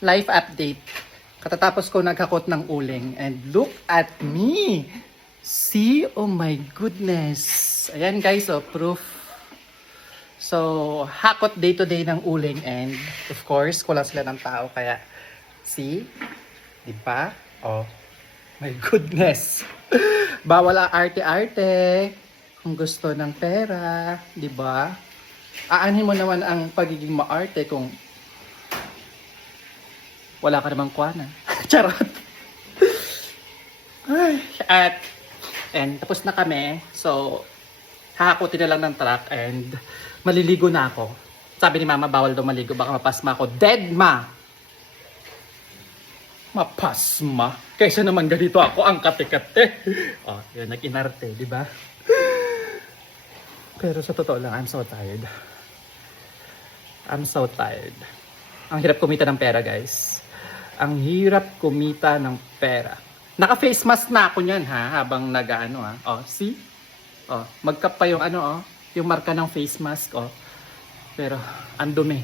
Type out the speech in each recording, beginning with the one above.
Life update. Katatapos ko naghakot ng uling and look at me. See, oh my goodness. Ayan guys, oh, proof. So, hakot day to day ng uling and of course, kulang sila ng tao kaya see, di ba? Oh, my goodness. Bawal ang arte-arte. Kung gusto ng pera, di ba? Aanhin mo naman ang pagiging maarte kung wala ka namang kuwana. Charot. Ay, and tapos na kami. So, hahakutin na lang ng truck and maliligo na ako. Sabi ni mama, bawal daw maligo. Baka mapasma ako. Dead ma! Mapasma? Kaysa naman ganito ako ang kate-kate. Oh, yun, nag-inarte, di ba? Pero sa totoo lang, I'm so tired. I'm so tired. Ang hirap kumita ng pera, guys. Ang hirap kumita ng pera. Naka-face mask na ako niyan, ha? Habang nag-ano, ha? Oh, see? Oh, magkap pa yung ano, oh. Yung marka ng face mask, oh. Pero, ang dumi.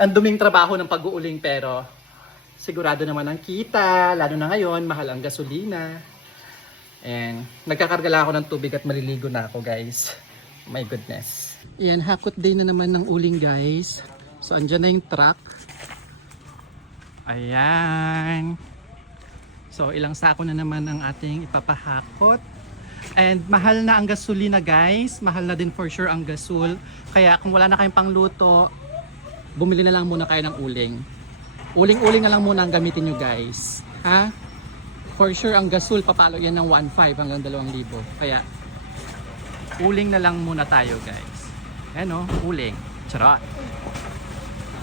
Ang duming trabaho ng pag-uuling, pero sigurado naman ang kita. Lalo na ngayon, mahal ang gasolina. And, nagkakargala ako ng tubig at maliligo na ako, guys. My goodness. Yan, hakot day na naman ng uling, guys. So, andyan na yung truck. Ayan. So, ilang sako na naman ang ating ipapahakot. And mahal na ang gasolina, guys. Mahal na din for sure ang gasol. Kaya kung wala na kayong pangluto, bumili na lang muna kayo ng uling. Uling-uling na lang muna ang gamitin nyo, guys. Ha? For sure ang gasol, papalo yan ng 1,500 hanggang 2,000. Kaya, uling na lang muna tayo, guys. Ayan o, uling. Charot.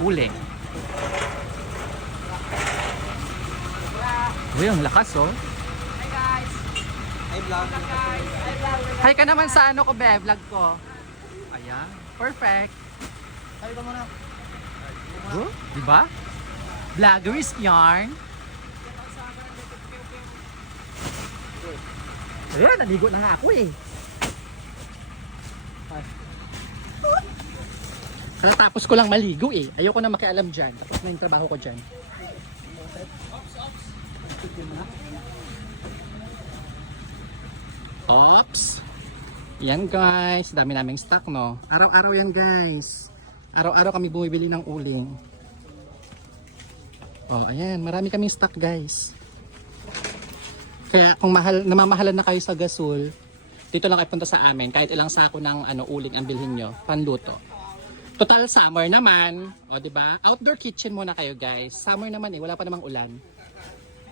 Uling. Uy, ang lakas oh. Hi guys! Hi vlog! Hi ka naman sa ano ko be, vlog ko. Ayan, perfect. Hi ka muna! Oh, diba? Vlogger's yarn. Ayan, naligo na nga ako eh. Katapos ko lang maligo eh. Ayoko na makialam dyan. Tapos na yung trabaho ko dyan. Ops! Yan guys, dami naming stock no. Araw-araw yan guys. Araw-araw kami bumibili ng uling. Oh, ayan, marami kaming stock guys. Kaya kung namamahalan na kayo sa gasol, dito lang kayo punta sa amin. Kahit ilang sako ng uling ang bilhin nyo, panluto. Total summer naman, o di ba? Outdoor kitchen muna kayo guys. Summer naman eh, wala pa namang ulan.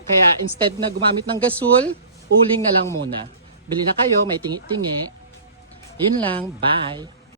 Kaya instead na gumamit ng gasol, uling na lang muna. Bili na kayo, may tingi-tingi. Yun lang, bye!